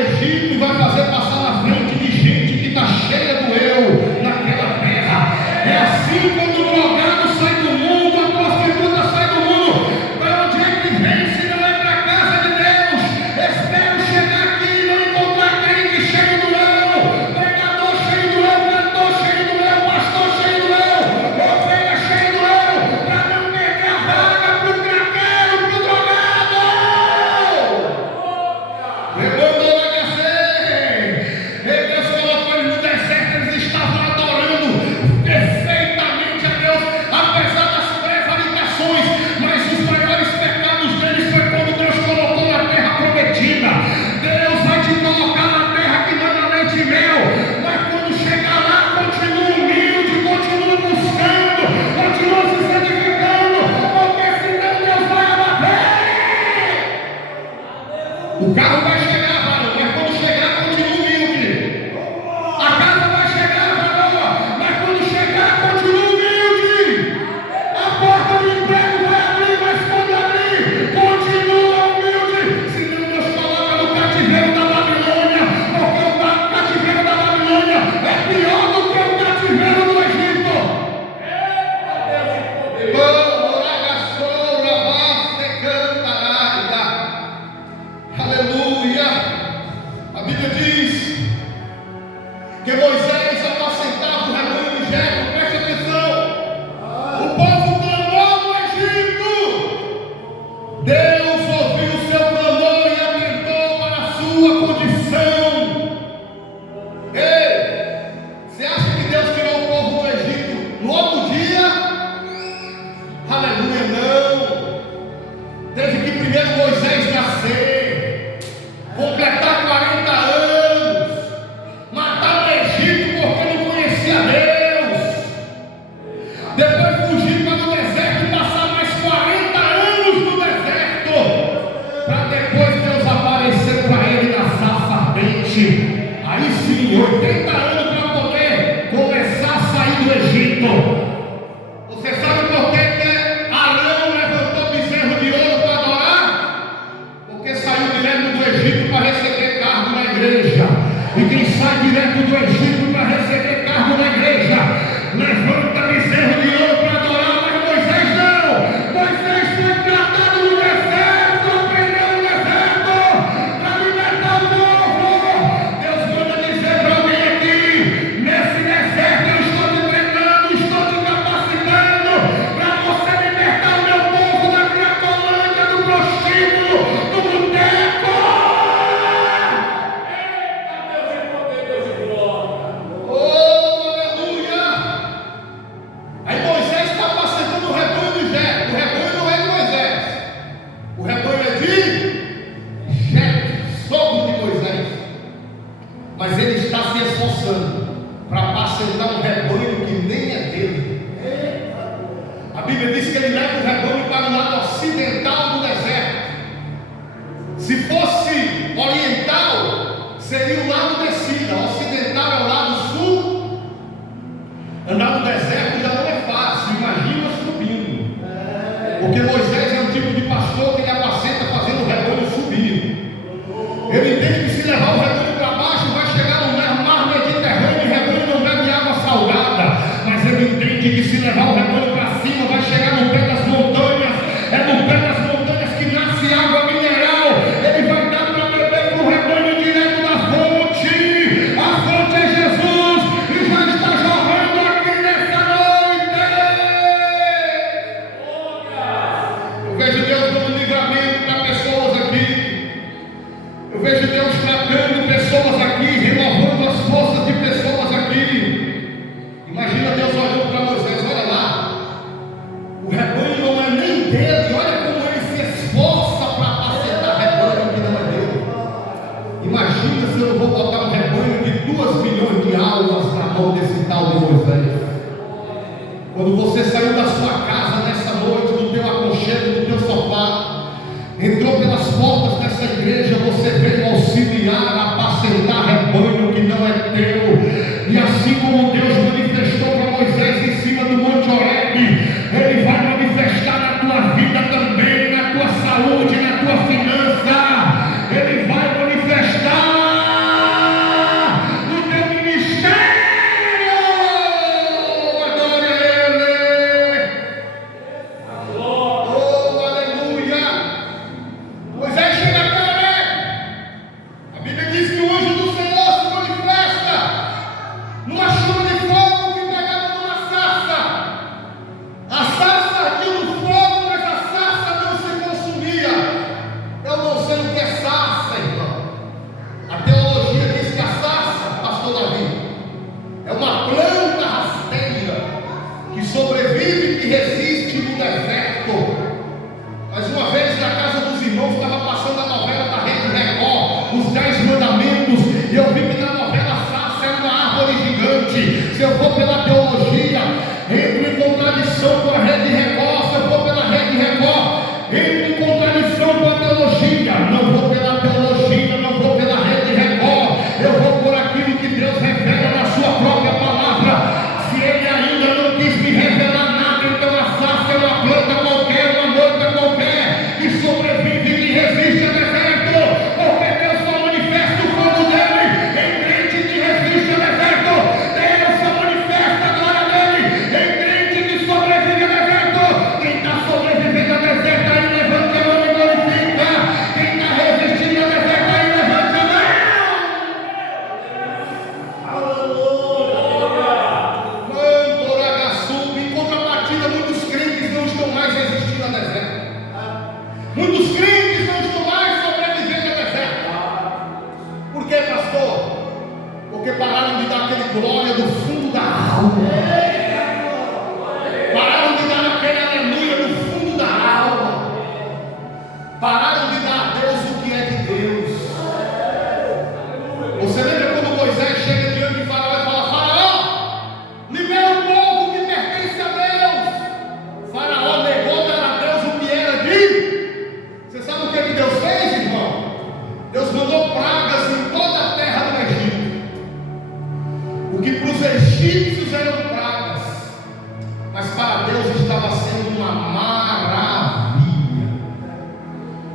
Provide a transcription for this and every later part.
Egito vai fazer passar na frente de gente que está cheia do eu naquela terra. É assim quando o drogado sai do mundo, a prostituta sai do mundo. Para onde é que vem se não é para a casa de Deus? Espero chegar aqui e não encontrar crente cheio do eu, pregador cheio do eu, cantor cheio do eu, pastor cheio do eu, ovelha cheio do eu, para não perder a vaga para o craqueiro, para o drogado. Rebanho do HC, Deus colocou eles no deserto, eles estavam adorando perfeitamente a Deus, apesar das prevaricações, mas os maiores pecados deles foi quando Deus colocou na terra prometida. Deus vai te colocar na terra que manda leite e mel, mas quando chegar lá, continua humilde, continua buscando, continua se santificando, porque senão Deus vai abater. O carro vai chegar, varão, mas quando chegar, continua humilde. A casa vai chegar, varão, mas quando chegar, continua humilde. A porta do emprego vai abrir, mas quando abrir, continua humilde. Senão Deus coloca no cativeiro da Babilônia, porque o cativeiro da Babilônia é pior do que o cativeiro do Egito. Aleluia. A Bíblia diz que Moisés apacentava o rebanho de Jetro. Preste atenção. O povo clamou no Egito. Deus ouviu o seu clamor e atentou para a sua condição. Ei, você acha que Deus tirou o povo do Egito no outro dia? Aleluia, não. Teve que primeiro Moisés nascer, completar 40 anos, matar o Egito porque não conhecia Deus, depois fugir para o deserto e passar mais 40 anos no deserto, para depois Deus aparecer para ele na sarça ardente. Aí sim, 80 anos para poder começar a sair do Egito. Você sabe por que Arão levantou bezerro de ouro para adorar? Porque saiu direto do Egito para receber cargo na igreja. E quem sai direto do Egito para receber cargo na igreja, levanta bezerro de ouro para adorar. Mas Moisés não. Moisés foi tratado no deserto, aprendeu no deserto, para libertar o povo. Deus manda dizer para alguém aqui: nesse deserto eu estou te treinando, estou te capacitando para você libertar o meu povo da cracolândia, do prostíbulo, do boteco. Oh, aleluia! Aí Moisés está apacentando o rebanho de Jetro. O rebanho não é de Moisés, o rebanho é de Jetro, sogro de Moisés. Mas ele está se esforçando para apacentar um rebanho que nem é dele. A Bíblia diz que ele leva o rebanho para o lado ocidental do deserto. Se fosse oriental, seria o lado descida. Ocidental é o lado sul. Andar no deserto já não é fácil, imagina subindo. Porque Moisés é um tipo de pastor que ele apacenta fazendo o rebanho subir. Ele entende que se levar o rebanho para baixo, vai chegar no mar Mediterrâneo e o rebanho não bebe água salgada. Mas ele entende que se levar o rebanho para cima, vai chegar no pé das montanhas. É no pé das montanhas que nasce água mineral. Ele vai dar para beber para o rebanho direto da fonte. A fonte é Jesus e já está jorrando aqui nessa noite. Eu vejo Deus dando livramento para pessoas aqui. Eu vejo Deus tratando pessoas aqui, renovando as forças de pessoas aqui. Imagina Deus olhando para Moisés: olha lá, o rebanho não é nem dele, olha como ele se esforça para apacentar rebanho que não é dele. Imagina se eu não vou botar um rebanho de 2 milhões de almas na mão desse tal de Moisés. Quando você saiu da sua casa nessa noite, do teu aconchego, do teu sofá, entrou pelas portas dessa igreja, você veio auxiliar, apacentar rebanho que não é teu. E assim como Deus manifestou para Moisés em cima do Monte Horebe, Ele vai manifestar na tua vida também, na tua saúde, na tua finança. Ele vai manifestar. Bíblia diz que o anjo do Senhor se manifesta numa chuva de fogo que pegava numa sarça. A sarça ardia no fogo, mas a sarça não se consumia. Eu não sei o que é sarça, irmão. A teologia diz que a sarça, pastor Davi, é uma planta rasteira que sobrevive e que resiste no deserto. Mas uma vez na casa dos irmãos estava passando a novela da Rede Record, Os 10 Mandamentos, e eu vi que na novela sarça era uma árvore gigante. Se eu for pela teologia, entro em contradição com a Rede Record. Se eu for pela Rede Record, entro em contradição com a teologia. Não vou pela teologia, não vou pela Rede Record, eu vou por aquilo que Deus revela na sua própria palavra. Se Ele ainda não quis me revelar nada, então a sarça é uma planta qualquer, uma moita qualquer, que sobrevive e que resiste ao deserto, porque Deus só manifesta o fogo dele em crente que resiste ao deserto. Deus só manifesta a glória dele em crente que sobrevive ao deserto. Quem está sobrevivendo ao deserto aí, levanta a mão e glorifica. Quem está resistindo ao deserto aí, levanta a mão. Em contrapartida, muitos crentes não estão mais resistindo ao deserto. Muitos crentes não estão mais sobrevivendo ao deserto. Por quê, pastor? Porque pararam de dar aquele glória do fundo da alma. Pararam de dar aquele aleluia do fundo da alma. Pararam de dar a Deus o que é de Deus. Você lembra quando Moisés chega diante de Faraó e fala: Faraó, libera o povo que pertence a Deus. Faraó negou dar a Deus o que era de. Você sabe o que Deus fez, irmão? Deus mandou pragas em toda a terra do Egito. O que para os egípcios eram pragas, mas para Deus estava sendo uma maravilha.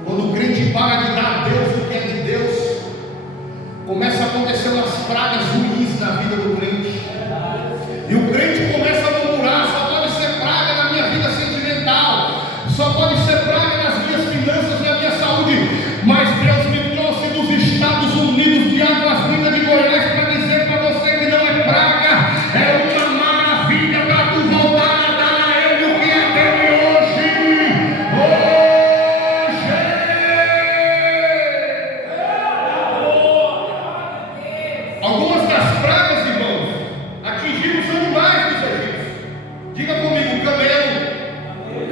Quando o crente para de dar a Deus o que é de Deus, começa a acontecer umas pragas ruins na vida do crente. E o crente começa a murmurar: só pode ser praga na minha vida sentimental, só pode ser praga nas minhas finanças, na minha saúde. Mas Deus me trouxe dos Estados Unidos, de Águas Lindas de Goiás, para dizer para você que não é praga, é uma maravilha para tu voltar a dar a Ele o que é dele hoje. Algumas das pragas, irmãos, atingiram os animais dos egípcios. Diga comigo: camelo,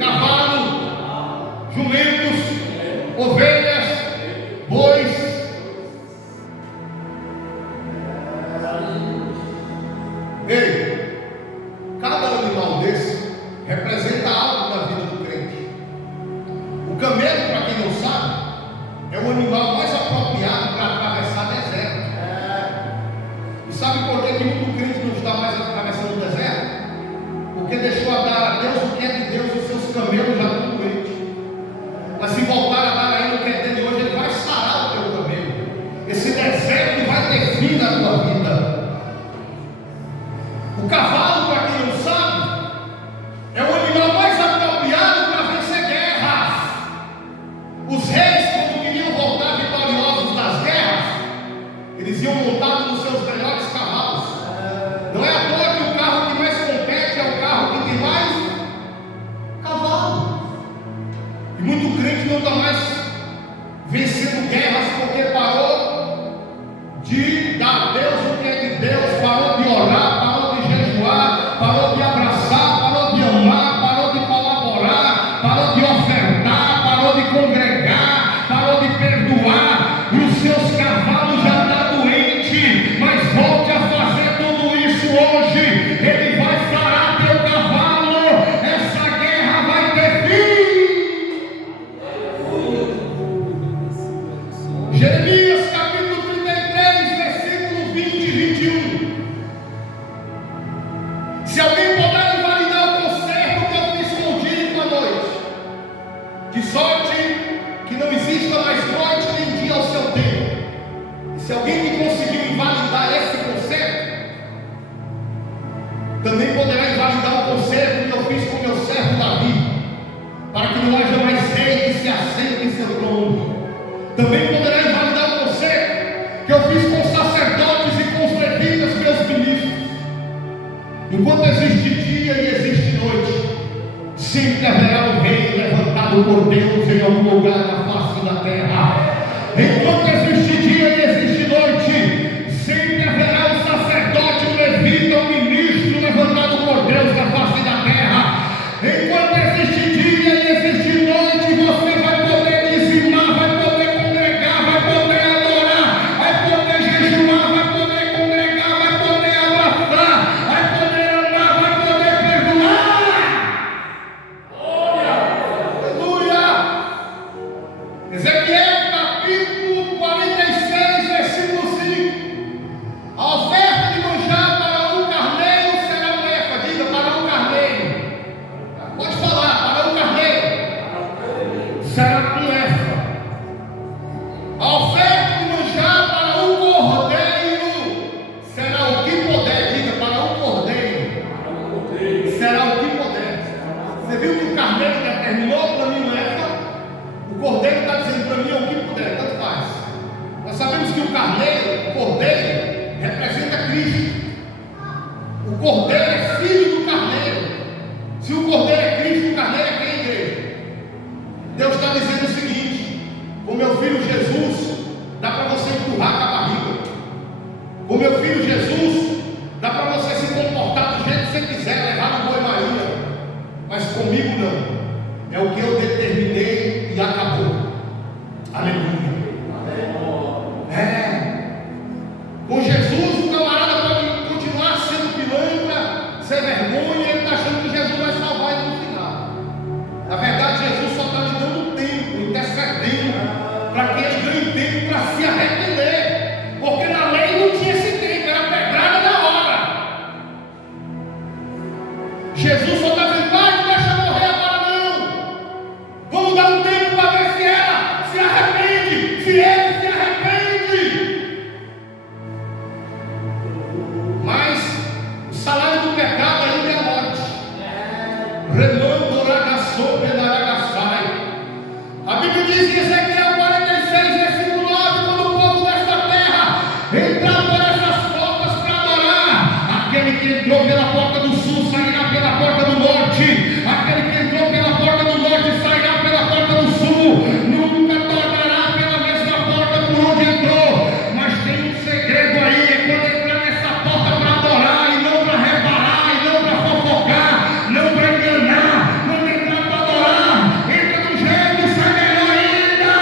cavalo, jumentos, ovelhas, bois. Ei, cada animal desse representa algo da vida do crente. O camelo, para quem não sabe, é o animal mais apropriado para atravessar deserto. E sabe por que muito crente não está mais atravessando o deserto? Porque deixou a dar a Deus o que é de Deus, os seus camelos já estão doentes. Mas se voltar a dar a Ele o que é dele hoje, Ele vai sarar o teu camelo. Esse deserto vai ter fim na tua vida. O cavalo, para quem não sabe, é o animal mais apropriado para vencer guerras. Os reis, quando queriam voltar vitoriosos das guerras, eles iam montados nos seus melhores cavalos. Não é à toa que o carro que mais compete é o carro que tem mais cavalo. E muito crente não está mais vencendo guerras porque parou de dar a Deus o que é de Deus, parou de orar, parou de jejuar, parou de abraçar, parou de amar, parou de colaborar, parou de ofertar, parou de congregar, parou de perdoar, e os seus cavalos já estão doentes. Mas volte a fazer tudo isso hoje, Ele vai sarar teu cavalo, essa guerra vai ter fim. Jeremias capítulo 33, versículo 20 e 21. Se alguém puder invalidar o concerto que eu fiz com o dia e com a noite, de sorte que não exista mais noite nem dia ao seu tempo. E se alguém que conseguiu invalidar esse concerto, também poderá invalidar o concerto que eu fiz com meu servo Davi, para que não haja mais rei que se assente em seu trono. Também poderá invalidar o concerto Enquanto existe dia e existe noite, sempre haverá um rei levantado por Deus em algum lugar na face da terra. Enquanto existe dia e existe noite, sempre haverá um sacerdote, um levita, um ministro levantado por Deus na face da terra. Enquanto existe dia e existe noite, você vai poder dizimar, vai poder congregar, vai poder adorar, vai poder jejuar, vai poder congregar, vai poder abraçar, vai poder amar, vai poder perdoar. Aleluia! Ezequiel capítulo 46, versículo 5. A oferta de manjar para um carneiro será uma efa. Diga, para um carneiro. Pode falar, para um carneiro será uma efa. A oferta de manjar para um cordeiro será o que puder. Diga, para um cordeiro será o que puder. Você viu que o carneiro determinou para mim uma efa? O cordeiro está dizendo para mim é o que puder, tanto faz. Nós sabemos que o carneiro, o cordeiro, representa Cristo. O cordeiro é filho do carneiro. Se o cordeiro é Cristo, o carneiro é quem, igreja? Deus está dizendo o seguinte: com meu filho Jesus, dá para você empurrar com a barriga. Com meu filho Jesus, dá para você se comportar do jeito que você quiser, levar no boi Maria. Mas comigo não. É o que eu determinei e acabou. Aleluia. Com Jesus, o camarada pode continuar sendo pilantra, ser vergonha, ele está achando que Jesus vai salvar ele no final. Na verdade, Jesus só está lhe dando tempo, intercedendo, para que ele ganhe tempo para se arrepender. Porque na lei não tinha esse tempo, era pedrada na hora. Jesus só está dizendo: pai, não deixa morrer agora não. Vamos dar um tempo para ver se ela se arrepende, se ele se arrepende. Mas o salário do pecado ainda é a morte. A Bíblia diz em Ezequiel 46, versículo 9: quando o povo desta terra entrar por essas portas para adorar, aquele que entrou pela porta do sul sairá pela porta do norte, aquele que entrou pela porta do norte sairá pela porta do sul, nunca tornará pela mesma porta por onde entrou. Mas tem um segredo aí: é quando entrar nessa porta para adorar, e não para reparar, e não para fofocar, não para enganar. Quando entrar para adorar, entra do jeito e sai melhor ainda.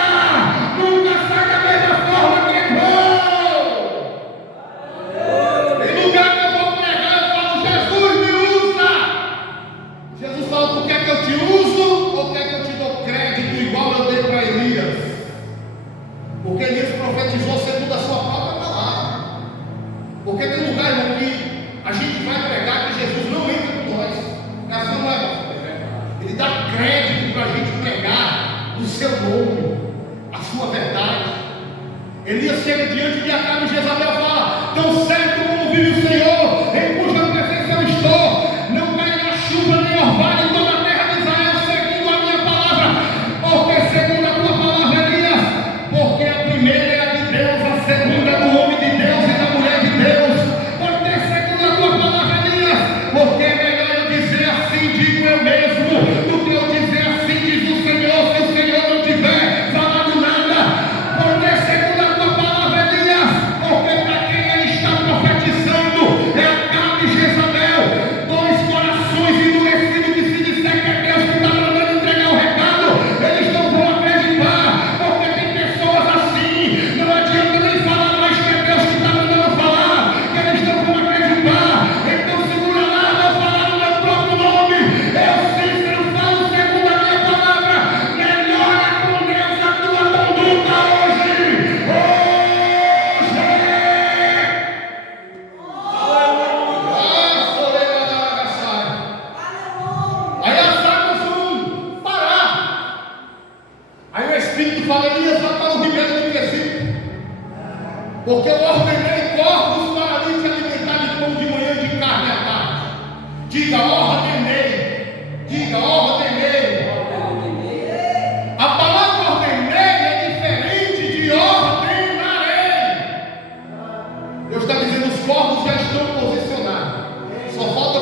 Nunca sai da mesma forma que entrou. Em lugar que eu vou pregar, eu falo: Jesus, me usa. Jesus fala: tu quer que eu te uso ou quer que eu te dou crédito igual eu dei para Elias? Porque Elias profetizou segundo a sua própria palavra. Porque tem lugar, irmão, que a gente vai pregar que Jesus não entra com nós. Essa não é. Ele dá crédito para a gente pregar o seu nome, a sua verdade. Elias chega diante de Acabe e Jezabel fala: tão certo como vive o Senhor, em cuja presença eu estou, não cairá chuva nem orvalho em toda a terra de Israel, segundo a minha palavra. Porque segundo a tua palavra, Elias, porque a primeira é a de Deus, a segunda é do homem de Deus e da mulher de Deus. Porque segundo a tua palavra, Elias, porque é melhor eu dizer assim, digo eu mesmo, do que eu dizer assim, diz o Senhor, se o Senhor não tiver falado nada. Porque segundo a tua palavra, Elias, porque para quem ele está profetizando é Acabe e Jezabel, dois corações endurecidos, que se disser que é Deus que está mandando entregar o recado, eles não vão acreditar. Porque tem pessoas assim, não adianta nem falar mais que é Deus que está mandando falar, que eles não vão acreditar. Então segura lá, vou falar no meu próprio nome. Eu, Cícero, falo segundo a minha palavra. Melhora com Deus a tua conduta hoje. Aí as águas vão parar. Aí o Espírito fala: Elias, vai para o ribeiro do Quezito, porque eu ordenei corpos para mim se alimentar de pão de manhã e de carne à tarde. Diga: ordenei. Diga: ordenei. A palavra ordenei é diferente de ordenarei. Deus está dizendo: os corpos já estão posicionados. Só falta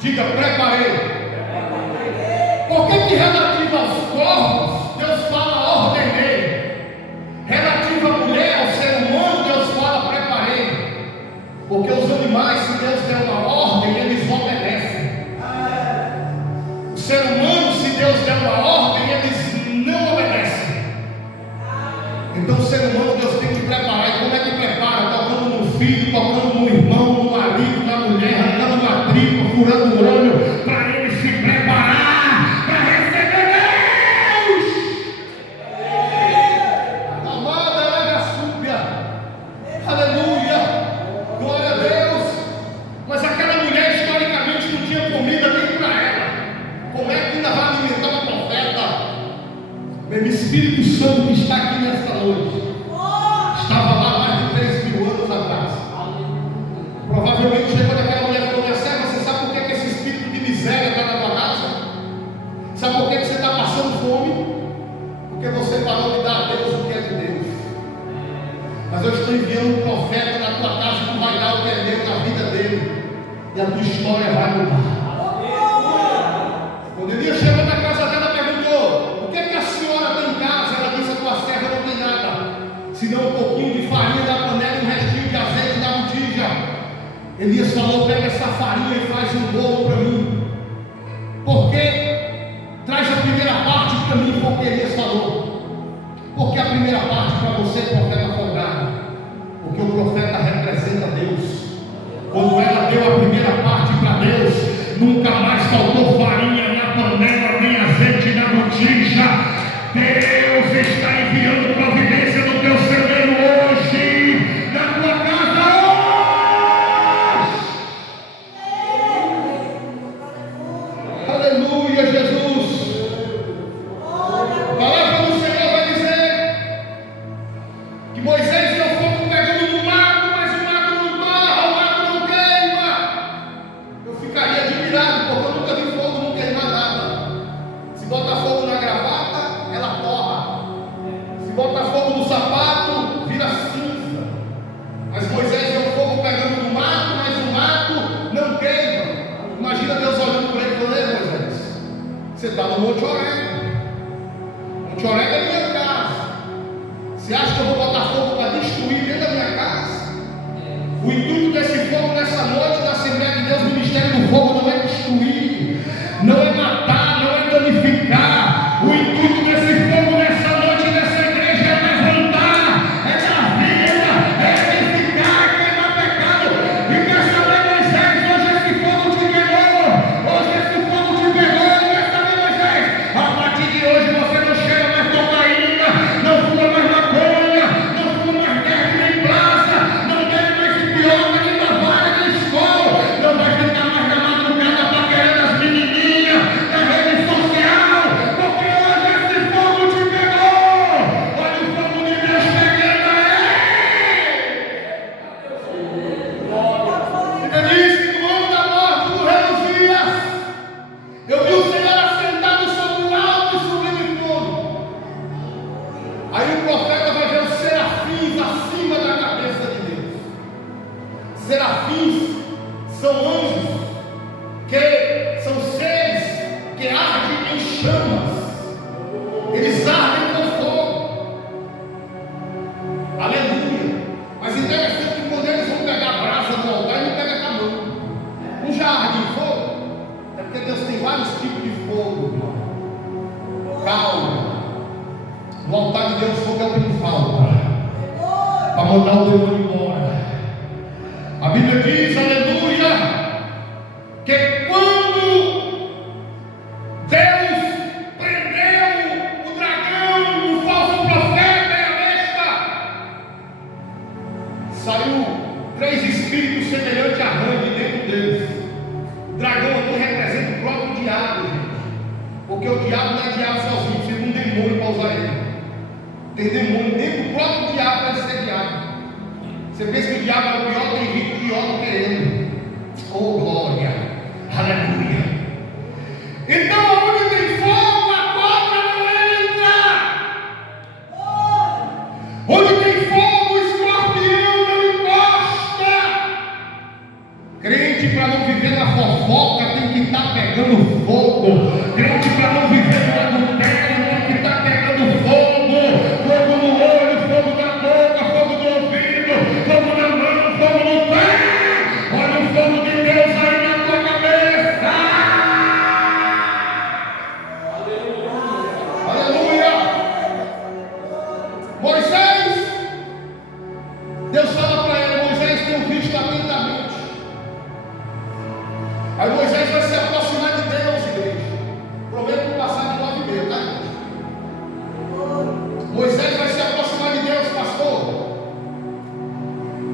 Diga, preparei. Por que relativo aos corpos, Deus fala ordenei? Relativo à mulher, ao ser humano, Deus fala preparei. Porque os animais, se Deus der uma ordem, eles obedecem. O ser humano, se Deus der uma ordem, eles não obedecem. Então o ser humano, Deus tem que preparar. E como é que prepara? Tocando no filho, tocando no irmão, no marido, na mulher, arrancando uma tripa, furando o olho, para ele se preparar para receber Deus. Amada, ela súbia. Aleluia. Glória a Deus. Mas aquela mulher historicamente não tinha comida nem para ela. Como é que ainda vai alimentar um profeta? Meu Espírito Santo que está aqui nesta noite estava lá mais de 3.000 anos atrás. Provavelmente chegou daquela mulher e falou: minha serva, você sabe por que esse espírito de miséria está na tua casa? Sabe por que você está passando fome? Porque você parou de dar a Deus o que é de Deus. Mas eu estou enviando um profeta na tua casa que vai dar o que é Deus na vida dele, e a tua história vai mudar. Quando Elias chegou na casa dela, perguntou: o que é que a senhora tem em casa? Ela disse: a tua serva não tem nada, senão um pouquinho de farinha da panela e um restinho de azeite da botija. Elias falou: pega essa farinha e faz um bolo para mim. Porque traz a primeira parte para mim, porque Elias falou. Porque a primeira parte para você, profeta, folgado. Porque o profeta representa Deus. Quando ela deu a primeira parte para Deus, nunca mais faltou farinha na panela, nem azeite na botija. Deus está enviando providência no teu celeiro hoje, na tua casa hoje. Aleluia, Jesus. A palavra do Senhor vai dizer que Moisés deu fogo pegando no mato, mas o mato não torra, o mato não queima. Eu ficaria admirado, porque eu nunca vi fogo não queimar nada. Se bota fogo na gravata, ela torra. Se bota fogo no sapato, vira cinza. Mas Moisés deu fogo pegando no mato, mas o mato não queima. Imagina Deus olhando para ele e falando: ei, Moisés, você está no Monte Horebe. Monte Horebe é minha casa. Você acha que eu vou botar fogo para destruir dentro da minha casa? O intuito desse fogo nessa noite da Assembleia de Deus, o ministério do fogo, não é destruir, não é matar, não é danificar. O intuito desse fogo nessa noite, nessa igreja, é levantar, é dar vida, é edificar, é queimar pecado. E quer saber, Moisés, hoje esse fogo te queimou, hoje esse fogo te pegou. E quer saber, Moisés, a partir de hoje você não cheira mais cocaína, não fuma mais maconha, não fuma mais terra nem praça, não bebe mais pioca, nem navalha, nem escola, não vai ficar mais na madrugada paquerando as menininhas na rede social, porque hoje esse fogo te pegou. Olha o fogo de Deus pegando aí. Ele disse que no ano da morte do rei Uzias, eu vi o Senhor assentado sobre um alto e sublime trono. Aí o profeta vai ver os serafins acima da cabeça de Deus. Serafins são anjos, que são seres que ardem em chamas. Eles ardem com fogo. Aleluia. Mas interessante que quando eles vão pegar a brasa do altar, ele pega com a mão. Não já arde em fogo? É porque Deus tem vários tipos de fogo, irmão. Calma. No altar de Deus, fogo é o que não falta para mandar o demônio embora. A Bíblia diz, aleluia, que quando Deus prendeu o dragão, o falso profeta e a besta, saiu 3 espíritos semelhantes a rã de dentro deles. O dragão aqui representa o próprio diabo, gente. Porque o diabo não é diabo sozinho, precisa de um demônio para usar ele. Tem demônio dentro do próprio diabo para ser diabo. Você pensa que o diabo é o pior, tem gente pior do que ele. Oh, glória! Aleluia! Então, onde tem fogo, a cobra não entra. Onde tem fogo, o escorpião não encosta. Crente Crente para não viver na fofoca tem que estar pegando fogo. Crente para não viver no adultério tem que estar pegando fogo. Fogo no olho, fogo na boca, fogo no ouvido, fogo na mão, fogo no pé. Olha o fogo de Deus aí na tua cabeça. Aleluia. Moisés, Deus fala para ele: Moisés, tem visto atentamente. Aí Moisés vai se aproximar de Deus, igreja. Prometo passar de 9h30, tá? Moisés vai se aproximar de Deus, pastor.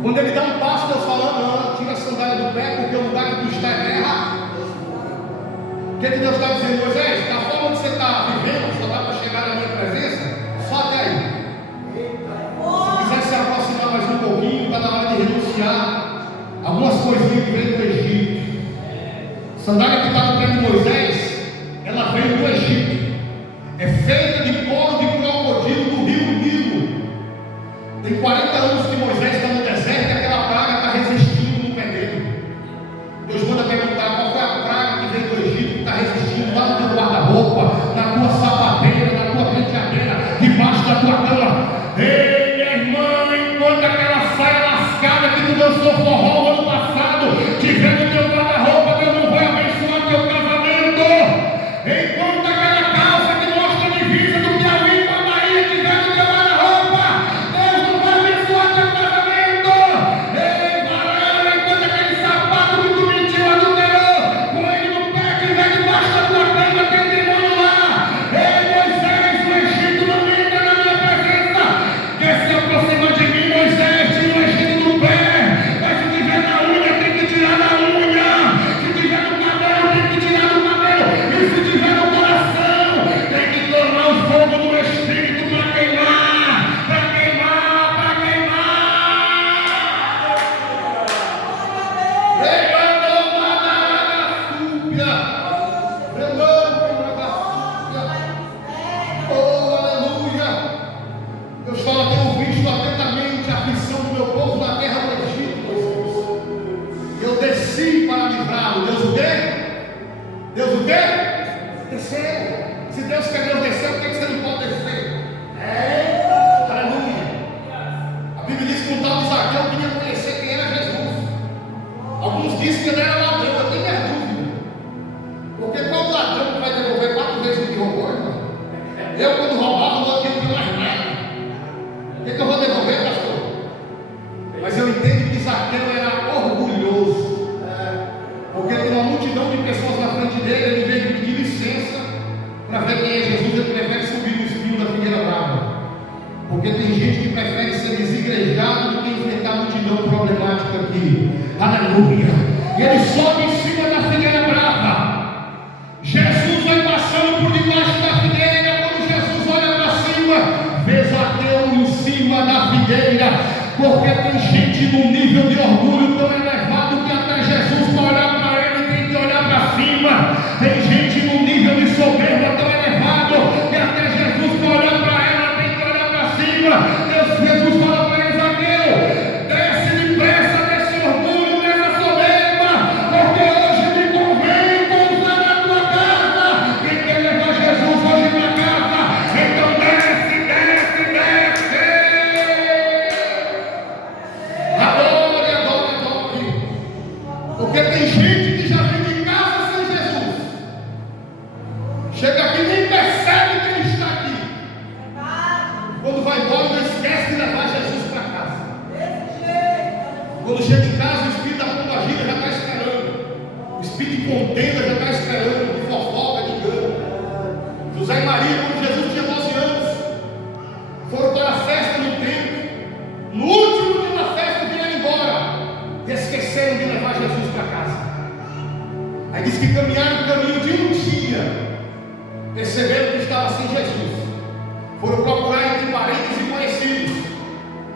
Quando ele dá um passo, Deus fala: não, tira a sandália do pé, porque o lugar que tu está é terra. O que Deus está dizendo? Moisés, da forma que você está vivendo, só dá para chegar na minha presença, só até aí. Se quiser se aproximar mais um pouquinho, está na hora de renunciar algumas coisinhas que veio do Egito. A sandália que está no pé de Moisés, ela veio do Egito. É feita de couro de crocodilo do rio Nilo. Tem 40 anos que Moisés está no deserto e aquela praga está resistindo no pé dele. Deus manda perguntar: qual foi a praga que veio do Egito que está resistindo lá no teu guarda-roupa, na tua sapateira, na tua penteadeira, debaixo da tua cama? Ei, minha irmã, enquanto aquela saia lascada que tu dançou forró no ano passado tiver no teu guarda-roupa, Deus não vai abençoar teu casamento. Enquanto aquela calça que mostra a divisa do Piauí com a Bahia tiver no teu guarda-roupa, Deus não vai abençoar teu casamento. Ei, varão, enquanto aquele sapato que tu mentiu, adulterou, com ele no pé, tiver debaixo da tua cama, tem demônio lá. Ei, Moisés, o Egito não entra na minha presença. Quer se aproximar de mim, Moisés, tira o Egito do pé. Mas se tiver na unha, tem que tirar da unha. Se tiver no cabelo, tem que tirar do cabelo. E se tiver no coração, tem que tornar o fogo do Espírito para queimar, para queimar, para queimar. Oh, aleluia. Deus fala: tenho visto atentamente a aflição do meu povo na terra do Egito, Moisés. Eu desci para livrá-lo. Deus o quê? Deus o quê? Desceu. Se Deus quer Deus descer, por que você não pode descer? Aleluia. A Bíblia diz que um tal de Zaqueu queria conhecer quem era Jesus. Alguns dizem que ele era ladrão. Eu tenho minha dúvida. Porque qual ladrão que vai devolver 4 vezes o que roubou, irmão? Eu, quando roubava, não tinha mais nada. O que eu vou devolver, pastor? Mas eu entendo que Zaqueu era orgulhoso. Porque tem uma multidão de pessoas na frente dele. Ele veio pedir licença para ver quem é Jesus. Ele prefere subir no espinho da figueira brava. Porque tem gente que prefere ser desigrejado do que enfrentar a multidão problemática aqui. Aleluia. E ele sobe em cima da figueira brava. Jesus vai passando por debaixo da figueira. Quando Jesus olha para cima, vê Zaqueu em cima da figueira. Porque tem gente num nível de orgulho tão elevado que até Jesus, para olhar para ele, tem que olhar para cima. Tem gente num nível de soberba tão elevado que até Jesus, para olhar para ela, tem que olhar para cima. Jesus fala para ele: Zaqueu, desce depressa desse orgulho, dessa soberba, porque hoje me convém pousar na tua casa. Quem quer levar Jesus hoje para casa? Então desce, desce, desce. Adore, adore, adore. Porque tem gente que já vem de casa sem Jesus. Chega aqui e nem percebe que ele está aqui. Quando vai embora, não esquece de levar Jesus para casa. Quando chega em casa, o espírito da pombagira já está esperando. O espírito de contenda já está esperando. De fofoca, de engano. José e Maria, quando Jesus tinha 12 anos, foram para a festa no templo. No último dia da festa, vieram embora e esqueceram de levar Jesus para casa. Aí diz que caminharam o caminho de um dia, perceberam que estava sem Jesus. Foram procurar entre parentes e conhecidos,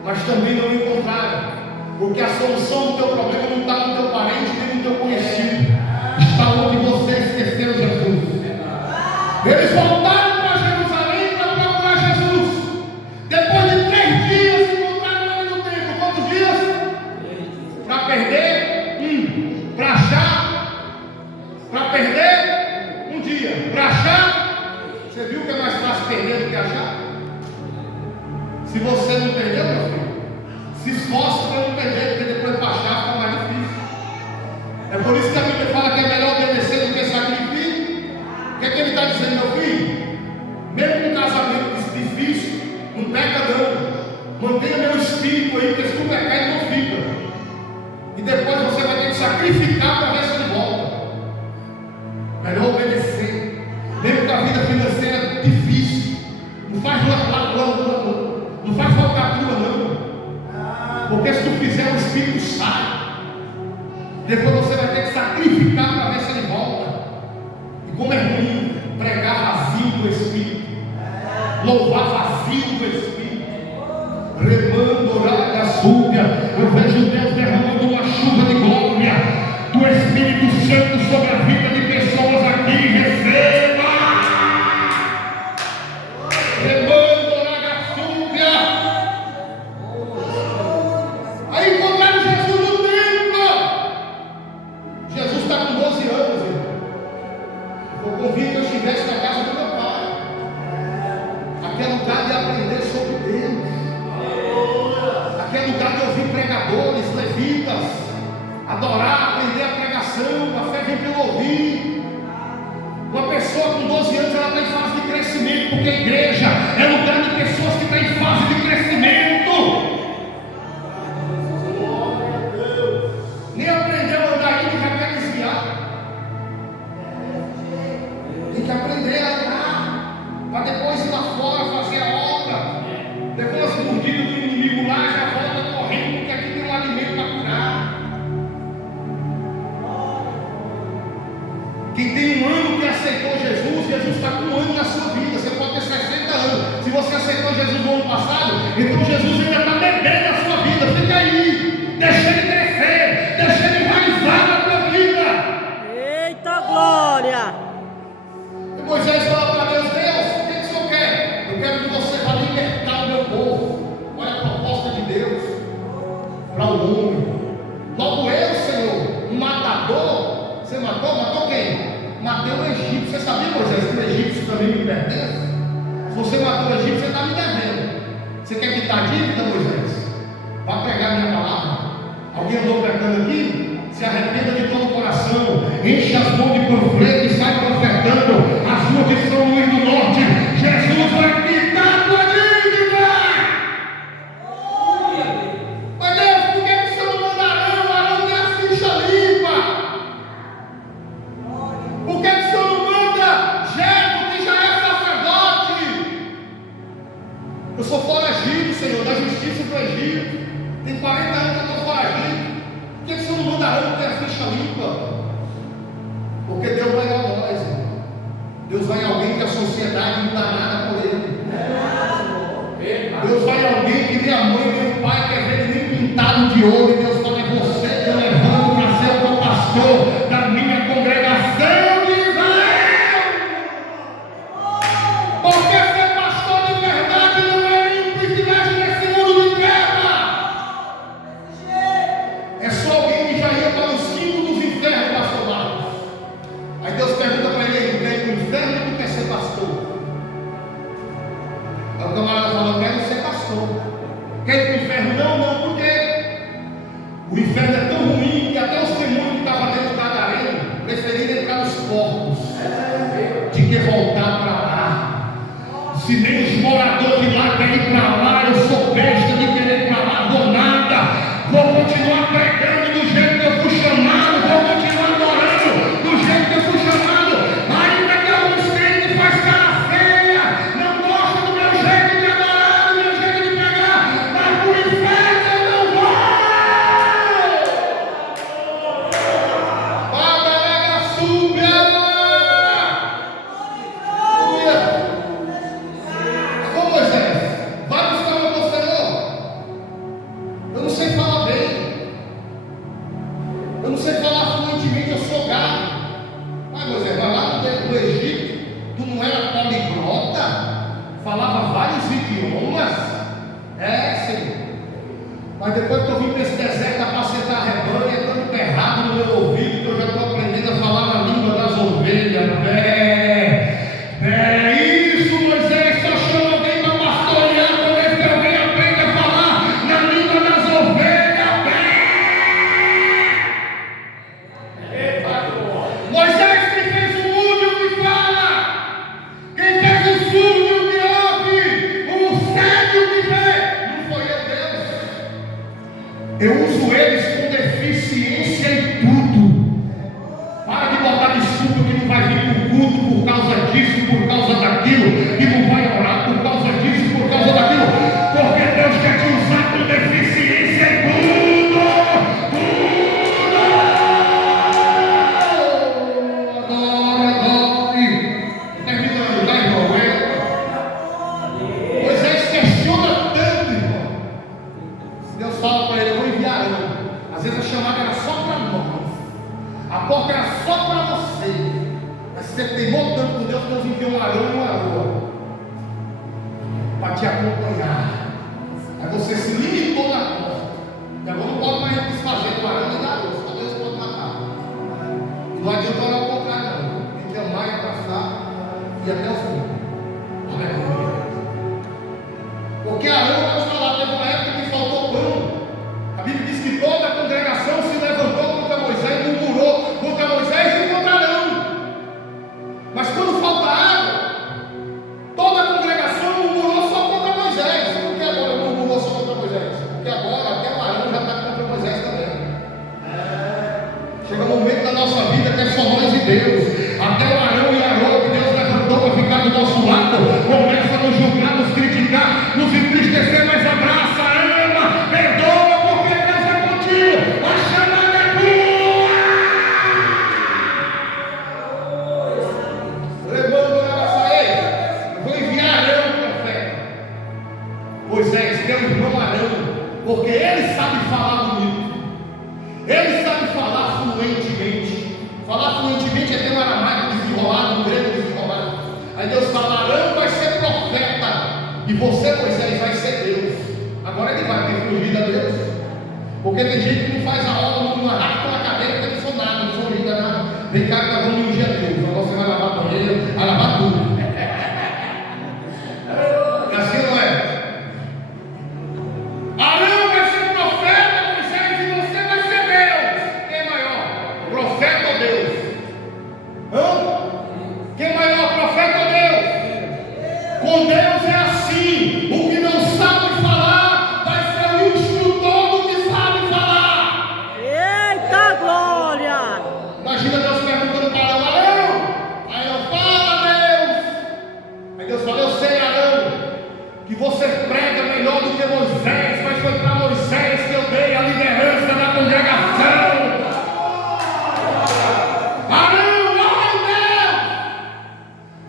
mas também não encontraram. Porque a solução do teu problema não está no teu parente nem no teu conhecido, está onde você esqueceu Jesus. Eles voltaram para Jerusalém para procurar Jesus. Depois de 3 dias encontraram ele no templo. Quantos dias? Para perder? Para Depois você vai ter que sacrificar para ver se ele volta. E como é ruim pregar vazio do Espírito, louvar vazio do Espírito, remando, orar da súbia. Eu vejo Deus derramando uma chuva de glória do Espírito Santo sobre a vida de pessoas aqui. Receba! Remando, orar da súbia. Aí encontraram Jesus no templo. Jesus está com 12 anos, irmão. Eu convido que eu estivesse na casa do meu pai. Aquele lugar de aprender sobre Deus. Aquele lugar de ouvir pregadores, levitas, adorar, aprender a pregação. A fé vem pelo ouvir. Uma pessoa com 12 anos, ela está em fase de crescimento, porque a igreja é lugar de pessoas que estão em fase de crescimento. Nem aprendeu a andar ainda e já quer desviar. Tem que aprender a andar, para depois ir lá fora fazer a obra. Depois mordido do inimigo lá, já volta correndo, porque aqui tem um alimento para curar. Quem tem um ano que aceitou Jesus, Jesus está com um ano na sua vida. Você pode ter 60 anos. Se você aceitou Jesus no ano passado, então Jesus ainda está bebendo a sua vida. Fica aí, deixa ele crescer, deixa ele enraizar na tua vida. Eita glória! E Moisés fala para Deus: Deus, o que o Senhor quer? Eu quero que você vá libertar o meu povo. Olha a proposta de Deus para o homem. Logo eu, Senhor, um matador. Você matou? Matou quem? Matei o egípcio. Você sabia, Moisés, que o egípcio também me pertence? Se você matou o egípcio, você está me devendo. Você quer quitar a dívida, Moisés? Vai pregar minha palavra. Alguém andou pregando aqui? Se arrependa de todo o coração, enche as mãos de panfleto e sai profetando as ruas de São Luís do Norte. Jesus vai quitar a tua dívida. Mas Deus, por que você não manda Arão? Arão tem a ficha limpa. Por que você não manda Jego, que já é sacerdote? Eu sou foragido, Senhor, da justiça do Egito. Tem 40 anos que eu estou foragido. Por que você não manda Arão ter a ficha limpa? Porque Deus vai a nós, irmão. Deus vai em alguém que a sociedade não dá nada por ele. Deus vai em alguém que nem a mãe nem o pai quer ver ele nem pintado de ouro. E Deus fala: é você que eu levanto para ser o pastor da minha congregação de Israel. Porque ser pastor de verdade não é nenhum privilégio nesse mundo de treva. É só alguém que já ia para os cinco dos infernos, pastor Marcos. Aí Deus pergunta para ele: tu quer ir para o inferno ou tu quer ser pastor? Aí o camarada falou: eu quero ser pastor. Quer ir para o inferno? Não, por quê? O inferno é tão ruim que até os demônios que estavam dentro do Gadareno preferiram entrar nos portos de que voltar para lá. Se nem os moradores de lá querem ir para lá, eu sou besta de querer ir para lá, vou nada. Vou continuar pregando do jeito que eu fui chamado, vou continuar adorando do jeito que eu fui chamado. Ainda que alguns crentes fazem cara feia, não gostam do meu jeito de adorar, do meu jeito de pregar, mas para o inferno eu não vou. Babalega súbia! Ô Moisés, vai buscar o meu Senhor. Eu não sei falar bem. Eu não sei falar fluentemente, eu sou gado. Mas Moisés, vai lá no Egito, tu não era poliglota? Falava vários idiomas? É, Senhor. Mas depois que eu vim para esse deserto apacentar rebanho, é tanto errado no meu ouvido que eu já estou aprendendo a falar na língua das ovelhas. Isso, Moisés, só chama alguém para pastorear quando esse alguém aprende a falar na língua das ovelhas. Às vezes a chamada era só para nós, a porta era só para você, mas você teimou tanto com Deus, Deus enviou um Arão e uma Aroa para te acompanhar. Aí você se limitou na porta, e agora não pode mais desfazer do Arão e da Aroa, só Deus pode matar. E não adianta olhar ao contrário, não. Tem que amar e abraçar e até o fim. Aleluia. Porque Arão, vamos falar, teve uma época que faltou pão. A Bíblia diz que toda a congregação se levantou contra Moisés, murmurou contra Moisés e contra Arão. Mas quando falta água, toda a congregação murmurou só contra Moisés. Por que agora murmurou só contra Moisés? Porque agora até o Arão já está contra Moisés também. Chega um momento da nossa vida que é só nós e Deus. Até o Arão e a Aroa que Deus levantou para ficar do nosso lado, começa a nos julgar, nos criticar, nos entristecer, mas abraça, ama, perdoa, porque Deus é contigo. A chamada é tua. Levando ela a ele. Eu vou enviar Arão, profeta. Moisés, teu irmão Arão, porque ele sabe falar bonito. Ele sabe falar fluentemente. Falar fluentemente é ter um aramaico desenrolado, um grego desenrolado. Aí Deus fala: Arão vai ser profeta, e você, Moisés, vai ser Deus. Agora ele vai ter fluído a Deus. Porque tem gente que não faz a obra, não arrasta pela cadeira, porque não sou nada, não sou linda, nada. Vem cá que nós vamos ungir a Deus. Agora você vai lavar banheiro, vai lavar tudo. É assim, não é? Arão vai ser profeta, Moisés, e você vai ser Deus. Quem é maior? Profeta ou Deus? Hã? Quem é maior? Profeta ou Deus? Com Deus é assim. O que não sabe falar vai ser o instrutor do que sabe falar. Eita glória! Imagina Deus perguntando para Arão. Aí eu fala, Deus. Aí Deus fala: eu sei, Arão, que você prega melhor do que Moisés, mas foi para Moisés que eu dei a liderança da congregação. Arão, glória a Deus.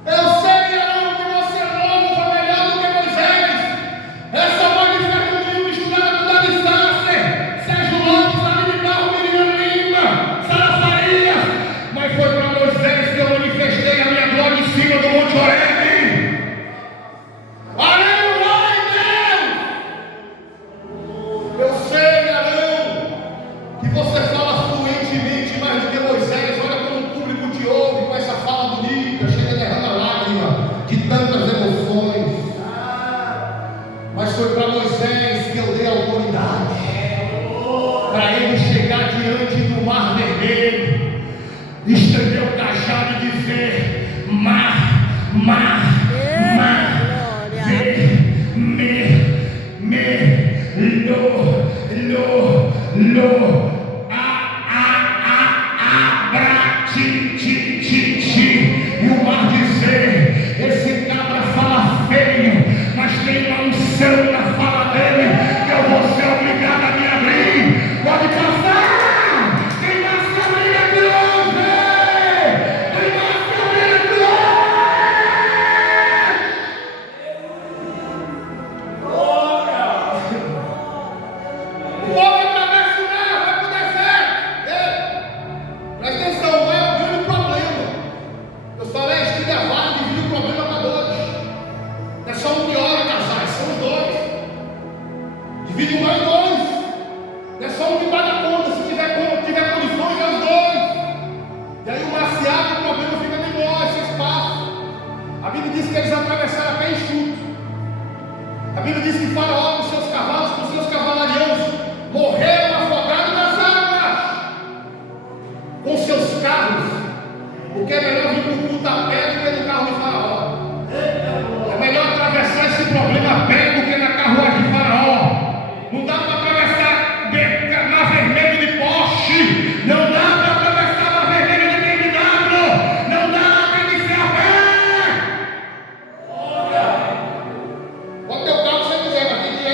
Eu sei, Arão, que você logo foi melhor do que Moisés. Essa voz de Fernandinho misturada com Davi Sasser, Sérgio Lopes, Aline Barro, Miriam Lima, Sara Farias. Mas foi para Moisés que eu manifestei a minha glória em cima do Monte Horebe. Arão, glória a Deus. Eu sei, Arão, que você fala fluentemente mais do que Moisés. Olha como o público te ouve com essa fala bonita, chega a derramar lágrima de tantas emoções. Mas foi para Moisés que eu dei autoridade para ele chegar diante do mar vermelho, estender o cajado e dizer: mar, mar, mar, abra, e o mar dizer: esse cabra fala feio, mas tem uma unção na fala dele, que eu vou ser obrigado a me abrir. Pode passar! Quem vai se abrir aqui hoje? Quem vai se abrir aqui hoje? O povo atravessa o mar, vai para o deserto. Presta atenção, vai ouvir o problema. Eu falei, estiga a vara, divide o problema para dois. Não é só um que ora, casais, são os dois. Divide o mar em dois. Não é só um que paga a conta, se tiver condições, é os dois. E aí o mar se abre, o problema fica menor, esse espaço. A Bíblia diz que eles atravessaram a pé enxuto. A Bíblia diz que Faraó com seus cavalos, com seus cavalarianos, morreram afogados nas águas, com seus carros, porque é melhor vir para o culto a pé do que no carro de Faraó. É melhor atravessar esse problema a pé do que na carruagem de Faraó. Não dá para atravessar Mar Vermelho de Porsche, não dá para atravessar Mar Vermelho de BMW, não dá, tem que ser a pé. Pode ter o carro que você quiser, mas tem que ir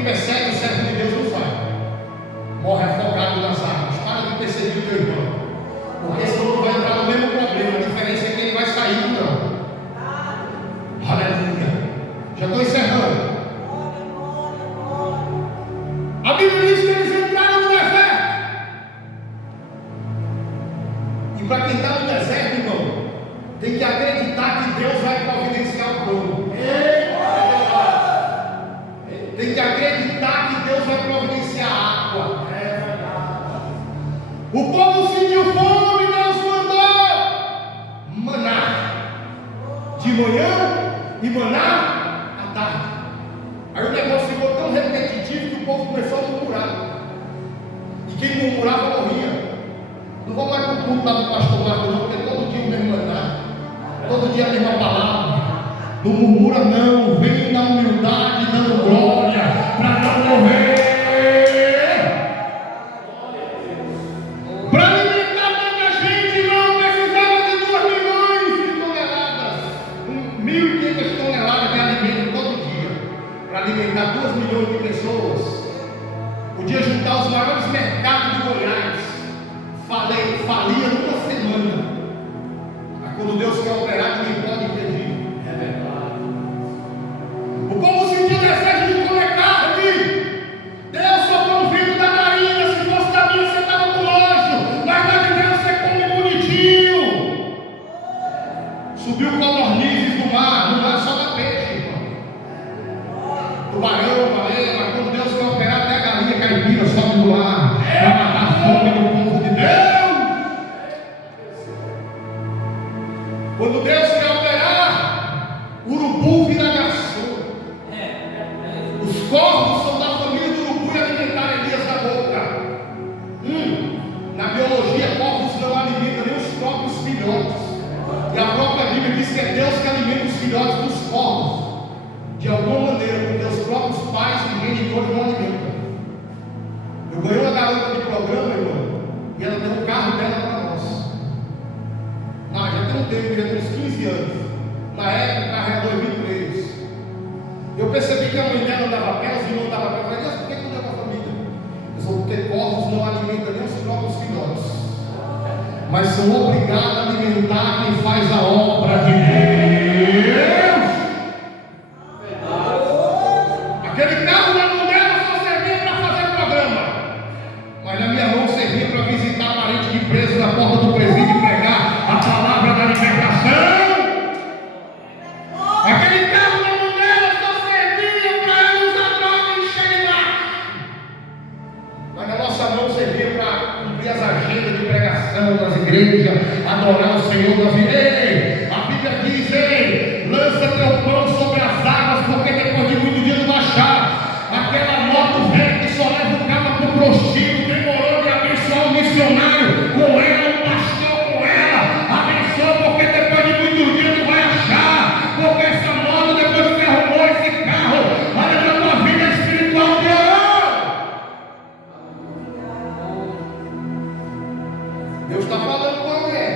quem persegue o servo de Deus não sai. Morre afogado nas águas. Para de perseguir o teu irmão. Porque senão tu vai entrar no mesmo problema. A diferença é que ele vai sair, não. Aleluia. Já estou encerrando. A Bíblia diz que eles entraram no deserto. E para quem está no deserto, irmão, tem que acreditar que Deus vai providenciar o pão. Tem que acreditar que Deus vai providenciar a água. O povo sentiu fome, Deus mandou maná de manhã e maná à tarde. Aí o negócio ficou tão repetitivo que o povo começou a murmurar. E quem murmurava morria. Não vou mais para o culto lá do pastor Marco, não, porque todo dia o mesmo maná, todo dia a mesma palavra. Não murmura, não, vem na humildade, dando glória, para não morrer. Para alimentar tanta gente, não precisava de 2 milhões de toneladas, 1.500 toneladas de alimento todo dia, para alimentar 2 milhões de pessoas. Podia juntar os maiores mercados de Goiás, falia numa semana. Mas quando Deus quer operar, ninguém pode impedir. É verdade. O povo sentiu desejo de comer carne. Deus soprou um vento da narina. Se fosse da minha, você estava com nojo. Mas da de Deus você come bonitinho. Subiu codornizes do mar. No mar só dá peixe, irmão. Tubarão, baleia. Mas quando Deus quer operar, até a galinha caipira sobe no ar. Para matar a fome do povo de Deus. Quando Deus quer operar, urubu vira garçom. Os corvos são da família do urubu e alimentaram Elias da boca. Na biologia, corvos não alimentam nem os próprios filhotes. E a própria Bíblia diz que é Deus que alimenta os filhotes dos corvos. De alguma maneira, porque os próprios pais e genitores não alimentam. Eu ganhei uma garota de programa, irmão, e ela deu um carro dela para nós. Já tem um tempo, já tem uns 15 anos. Na época, o carro era 2003. Eu percebi que a mãe dela andava a pé, os irmãos andavam a pé. Eu falei, Deus, por que não deu para a família? Eu falei, porque corvos não alimentam nem os próprios filhotes, mas são obrigados a alimentar quem faz a obra de Deus. Aquele carro na mão dela só servia para fazer programa, mas na minha mão servia para visitar parente de preso na porta do presídio e pregar a palavra da libertação. Aquele carro na mão dela só servia para ela usar droga e enxergar, mas na nossa mão servia para cumprir as agendas de pregação nas igrejas, adorar o Senhor da vida. A Bíblia diz, lança teu pão sobre as águas, porque depois de muito dia não vai achar. Aquela moto velha que só leva o cara para o prostíbulo, demorou de abençoar o missionário com ela, o pastor com ela. Abençoa, porque depois de muito dia não vai achar. Porque essa moto, depois que você arrumou esse carro, olha na tua vida espiritual, Deus está falando com alguém.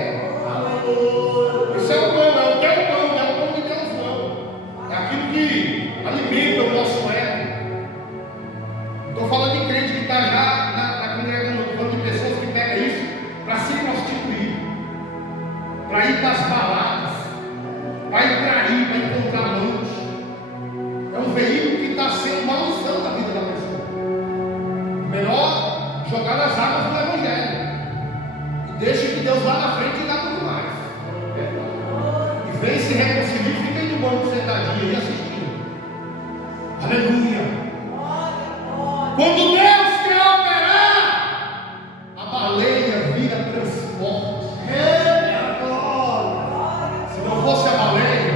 Esse é o pão, é o teu pão, não é o pão de Deus, não. É aquilo que alimenta o nosso ego. Estou falando de crente que está já na congregação, estou falando de pessoas que pegam isso para se prostituir, para ir para as baladas, para ir trair, para encontrar amantes. É um veículo que está sendo maldição da vida da pessoa. Melhor jogar nas águas do Evangelho. Deixa que Deus lá na frente e dá tudo mais. E vem se reconciliar e fica aí no banco sentadinho e assistindo. Aleluia. Quando Deus quer operar, a baleia vira transporte. Se não fosse a baleia,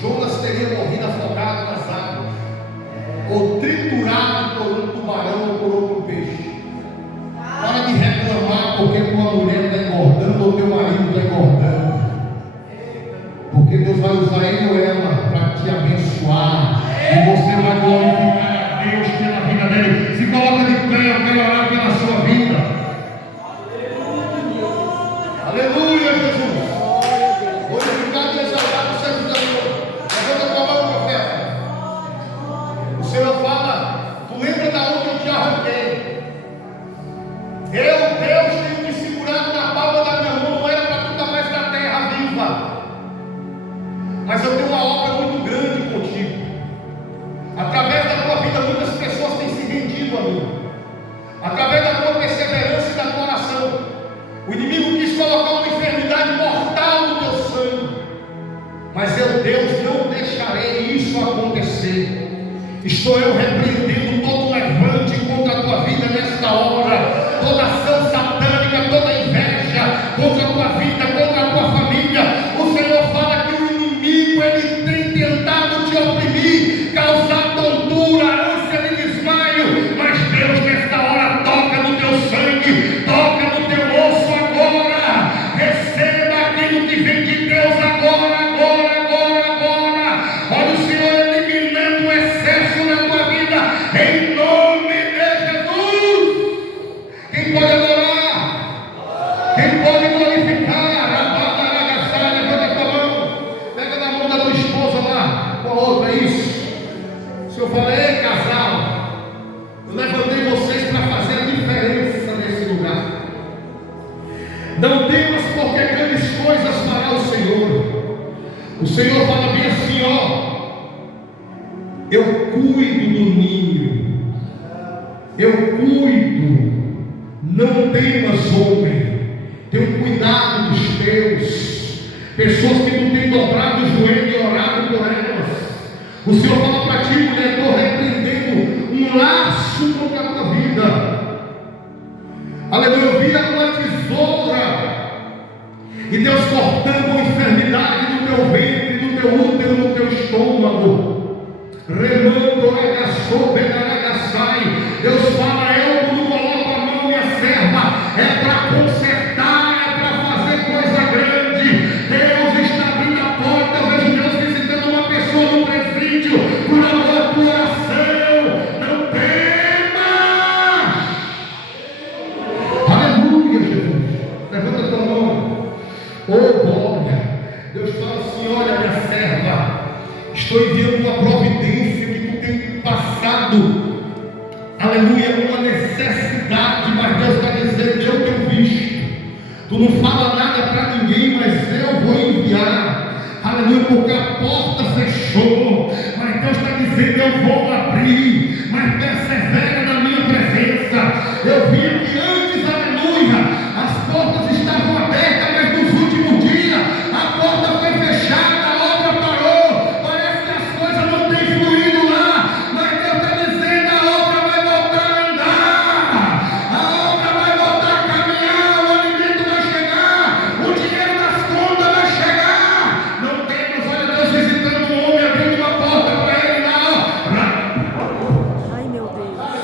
Jonas teria morrido afogado nas águas, ou triturado por um tubarão ou por outro peixe. Para de reclamar porque tua mulher está engordando ou teu marido está engordando. Porque Deus vai usar ele ou ela para te abençoar. E você vai glorificar a Deus pela vida dele. Se coloca de pé, eu quero orar pela sua vida. Aleluia, Jesus. Glorificado e exaltado seja o Senhor. Levanta a tua mão, profeta. O Senhor fala farei isso acontecer. Estou eu repreendendo todo levante contra a tua vida nesta hora, toda ação satânica, toda inveja contra a tua vida, contra a tua família. O Senhor fala que o inimigo, ele tem tentado te oprimir, causar tontura, ânsia de desmaio, mas Deus nesta hora toca no teu sangue, toca no teu osso agora. Receba aquilo que vem de Deus agora, agora, agora, agora. Olha o Senhor eliminando o excesso na tua vida, em nome de Jesus. Quem pode adorar? Quem pode glorificar? Levanta a tua mão, pega na mão da tua esposa lá, com a outra, isso. O Senhor fala: ei, casal, eu levantei vocês para fazer a diferença nesse lugar. Não temas, porque grandes coisas fará o Senhor. O Senhor fala bem assim: ó, eu cuido do ninho, eu cuido. Não temas, homem, tenho cuidado dos teus. Pessoas que não têm dobrado o joelho e orado por elas. O Senhor fala para ti, mulher: estou repreendendo um laço contra a tua vida. Aleluia. Eu vi uma tesoura e Deus cortando a enfermidade do teu ventre, do teu útero, do teu estômago. Remando, Deus fala: eu quando coloco a mão e a serva, é para consertar, é para fazer coisa grande. Deus está abrindo a porta. Eu vejo Deus visitando uma pessoa no presídio, curando a tua oração. Não temas. Aleluia, Jesus. Levanta a tua mão. Oh, glória. Deus fala assim: olha, minha serva, estou enviando uma providência que tu tem passado. Aleluia, uma necessidade, mas Deus está dizendo: eu tenho visto. Tu não fala nada para ninguém, mas eu vou enviar. Aleluia, porque a porta fechou, mas Deus está dizendo: eu vou abrir. Mas persevera na minha presença. Eu vi que antes, aleluia, as portas estavam abertas, mas nos últimos dias a porta foi fechada, a obra parou. Parece que as coisas não têm fluído lá, mas Deus está dizendo: a obra vai voltar a andar, a obra vai voltar a caminhar, o alimento vai chegar, o dinheiro das contas vai chegar. Não temos, olha Deus visitando um homem, abrindo uma porta para ele lá, ó. Ai, meu Deus.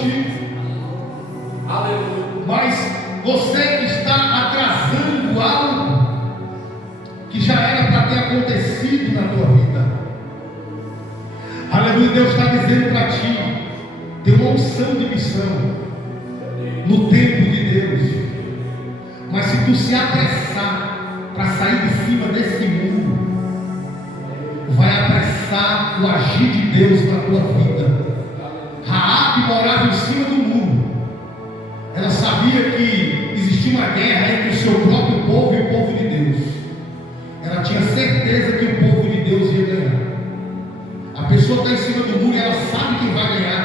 contigo. Mas você está atrasando algo que já era para ter acontecido na tua vida. Aleluia. Deus está dizendo para ti: tem uma unção de missão no tempo de Deus. Mas se tu se apressar para sair de cima desse muro, vai apressar o agir de Deus na tua vida. Raabe morava em cima do muro. Ela sabia que existia uma guerra entre o seu próprio povo e o povo de Deus. Ela tinha certeza que o povo de Deus ia ganhar. A pessoa está em cima do muro e ela sabe que vai ganhar,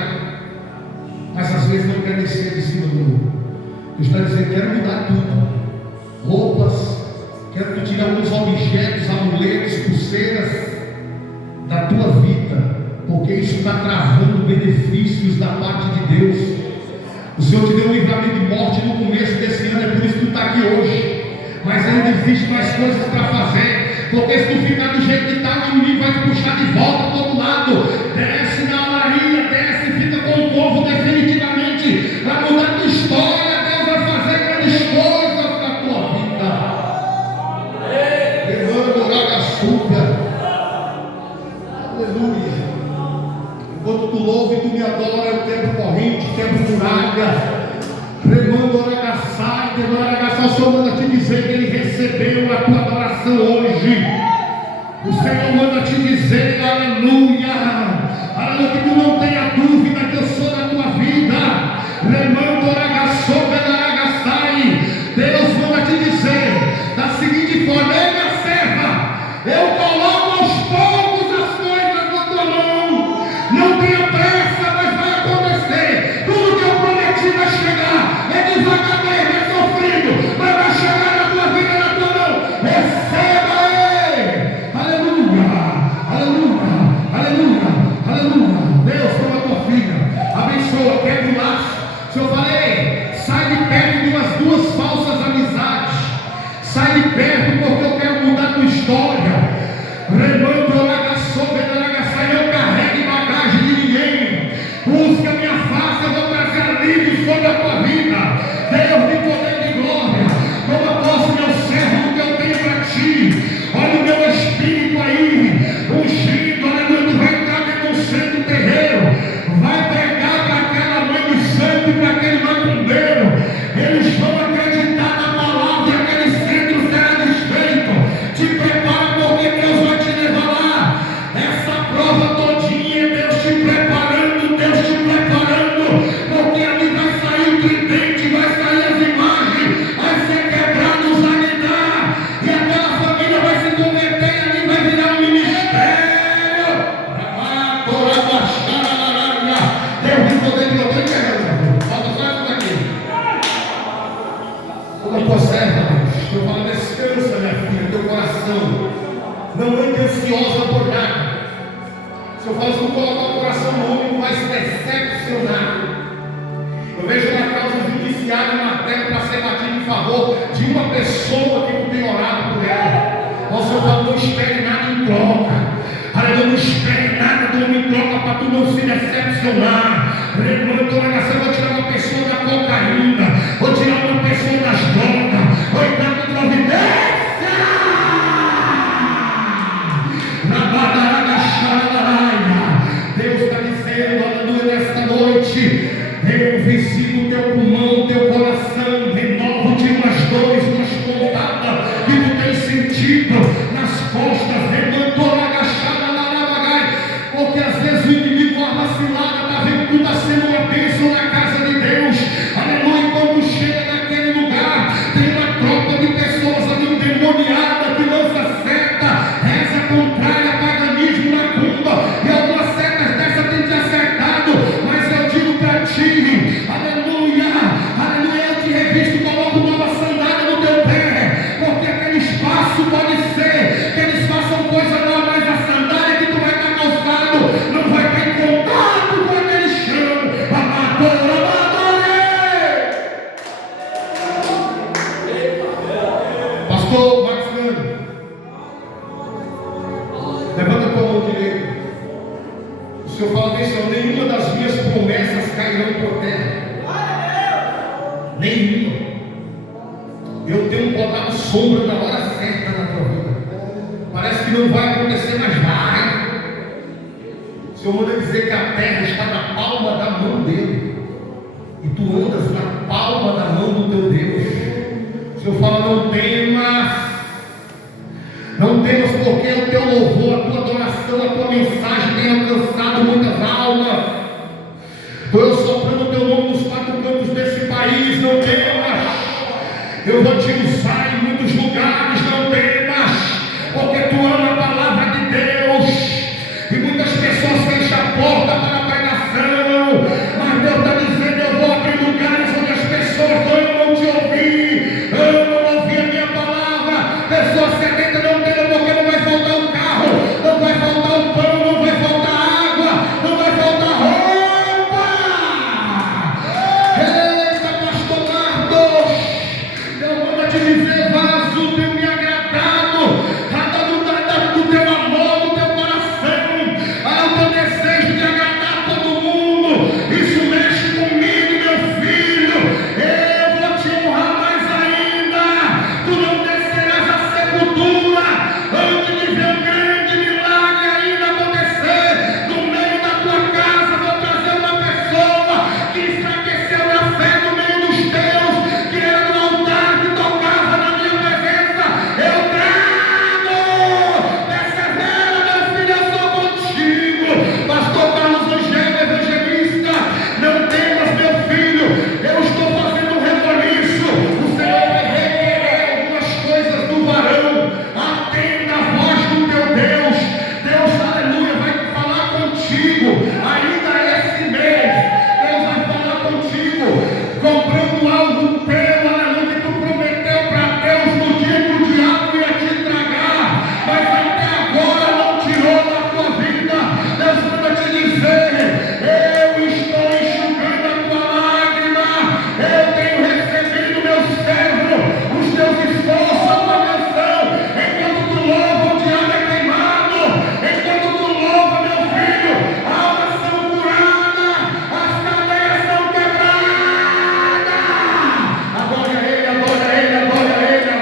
mas às vezes não quer descer de cima do muro. Deus está dizendo: quero mudar tudo. Roupas, quero te tirar alguns objetos, amuletos, pulseiras da tua vida, porque isso está travando benefícios da parte de Deus. O Senhor te deu um livramento de morte no começo desse ano, é por isso que tu está aqui hoje. Mas ainda existe mais coisas para fazer, porque se tu ficar do jeito que está, o inimigo vai te puxar de volta para o outro lado. Desce na Maria, desce e fica com o povo definitivamente. Vai mudar a tua história, Deus vai fazer grandes coisas para a tua vida. Levando o açúcar. Aleluia. Enquanto tu louva e tu me adora, eu quebro corrente, quebro muralha. Remando oragaçai, demando oragaçai. O Senhor manda te dizer que Ele recebeu a tua adoração hoje. O Senhor manda te dizer, aleluia, aleluia, que tu não tenha dúvida que eu sou na tua vida. Remando oragaçai, oragaçai. Deus manda te dizer da seguinte forma: ei, minha serva, eu coloco aos poucos as coisas na tua mão. Não tenha pressa, mas vai acontecer. Tudo que eu prometi vai chegar. É devagar mesmo, é sofrido, mas vai chegar na tua vida, na tua mão. Receba ele. Aleluia, aleluia, aleluia, aleluia. Deus, toma tua filha, abençoa, quebra o laço. Se eu falei, sai de perto de umas duas falsas amizades. Sai de perto, porque eu quero mudar a tua história. Remando oragaçou, eu carrego bagagem de ninguém. Busca a minha face, eu vou trazer alívio sobre a tua vida. Deus de poder de glória, toma posse, meu servo, do que eu tenho para ti. Olha o meu espírito aí, ungido, aleluia. Tu vai entrar dentro do centro terreiro, vai pregar para aquela mãe de santo e para aquele macumbeiro. Eles vão acreditar na palavra e aquele centro será desfeito. Te prepara, porque Deus vai te levar lá. Essa prova todinha, Deus te preparando, porque ali vai sair o tridente, vai sair as imagens, vai ser quebrado os alidar, e aquela família vai se converter e ali vai virar um ministério. Deus tem poder de poder, falta só isso daqui. Como a tua serva, Deus, estou falando, descansa, minha filha, teu coração, não ande ansiosa por nada. Se eu falo, se tu colocar o coração no homem, não vai se decepcionar. Eu vejo uma causa judiciária, uma terra para ser batida em favor de uma pessoa que não tem orado por ela. O Senhor fala, não espere nada em troca. Aleluia, não espere nada do homem em troca para tu não se decepcionar. Remando oração, eu vou tirar uma pessoa da cocaína, vou tirar uma pessoa das drogas, vou entrar com providência. Deus está dizendo, aleluia, nesta noite, eu visito o teu pulmão, o teu coração, renovo-te umas dores, umas pontadas que tu tens sentido nas costas, remantou agachada lá na bagai, porque às vezes o inimigo arma cilada, está vendo que tu está sendo uma bênção na casa de Deus, aleluia. Quando chega naquele lugar, tem uma tropa de pessoas ali endemoniada que lança seta, reza contrária, paganismo, macumba, e algumas setas dessas têm te acertado, mas eu digo para ti, aleluia, aleluia, eu te revisto, coloco nova sandália no teu pé, porque aquele espaço pode ser que eles façam coisa nova, mas a sandália que tu vai estar calçado não vai estar em contato com aquele chão. Pastor Maximano, levanta a tua mão direita. O Senhor fala, atenção, nenhuma das minhas promessas promessas cairão por terra. Nenhuma. Eu tenho botado sombra na hora certa na tua vida. Parece que não vai acontecer, mas vai. O Senhor manda dizer que a terra está na palma da mão dele. E tu andas na palma da mão do teu Deus. O Senhor fala: não temas. Não temas, porque o teu louvor, a tua adoração, a tua mensagem tem alcançado muitas almas. Estou eu soprando o teu nome nos quatro cantos desse país. Não temas. Eu vou te usar.